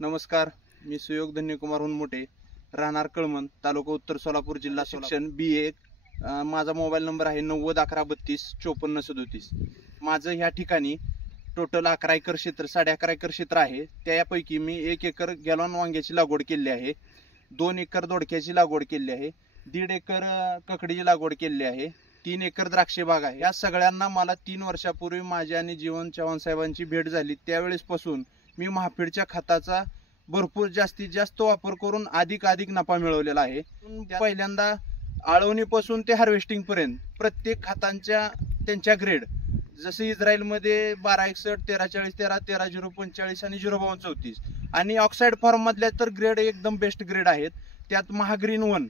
नमस्कार, मी सुयोग धन्यकुमार हुनमोटे, राहणार कळमन, तालुका उत्तर सोलापूर, जिल्हा शिक्षण BA. माझा मोबाईल नंबर आहे 9011325437. माझं ह्या ठिकाणी टोटल 11 एकर क्षेत्र, 11.5 एकर क्षेत्र आहे. त्यापैकी मी 1 एकर गॅलॉन वांग्याची लागवड केली आहे, 2 एकर दोडक्याची लागवड केली आहे, 1.5 एकर ककडीची लागवड केली आहे, 3 एकर द्राक्षे बाग आहे. या सगळ्यांना मला 3 वर्षापूर्वी माझी आणि जीवन चव्हाण साहेबांची भेट झाली. त्यावेळेसपासून मी महाफीडच्या खताचा भरपूर जास्तीत जास्त वापर करून अधिक नफा मिळवलेला आहे. पहिल्यांदा आळवणीपासून ते हार्वेस्टिंग पर्यंत प्रत्येक खतांच्या त्यांच्या ग्रेड, जसं इस्रायलमध्ये 1261, 1340, 13, 045 आणि 05234 आणि ऑक्साईड फॉर्म मधल्या तर ग्रेड एकदम बेस्ट ग्रेड आहेत. त्यात महाग्रीन 1,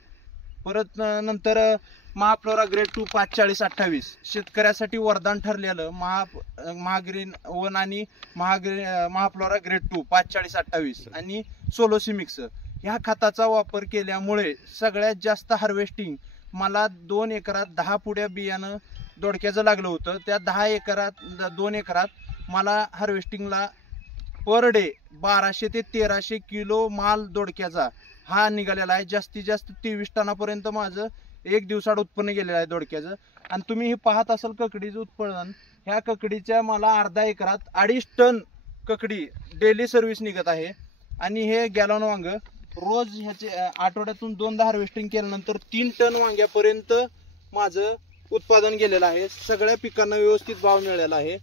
परत नंतर महाफ्लोरा ग्रेड 2 54028 शेतकऱ्यासाठी वरदान ठरलेलं महाग्रीन 1 आणि महाफ्लोरा ग्रेड 2 54028 आणि सोलोसिमिक्स ह्या खताचा वापर केल्यामुळे सगळ्यात जास्त हार्वेस्टिंग मला 2 एकरात 10 पुड्या बियाणं दोडक्याचं लागलं होतं. त्या 2 एकरात मला हार्वेस्टिंगला पर डे 1200 ते 1300 किलो माल दोडक्याचा हा निघालेला आहे. जास्तीत जास्त 23 टनापर्यंत माझं एक दिवसाड उत्पन्न गेलेलं आहे दोडक्याचं. आणि तुम्ही हे पाहत असाल ककडीचं उत्पादन, ह्या ककडीच्या मला अर्धा एकरात 2.5 टन ककडी डेली सर्व्हिस निघत आहे. आणि हे गॅलॉन वांग रोज ह्याचे आठवड्यातून 2दा हार्वेस्टिंग केल्यानंतर 3 टन वांग्यापर्यंत माझं उत्पादन गेलेलं आहे. सगळ्या पिकांना व्यवस्थित भाव मिळालेला आहे.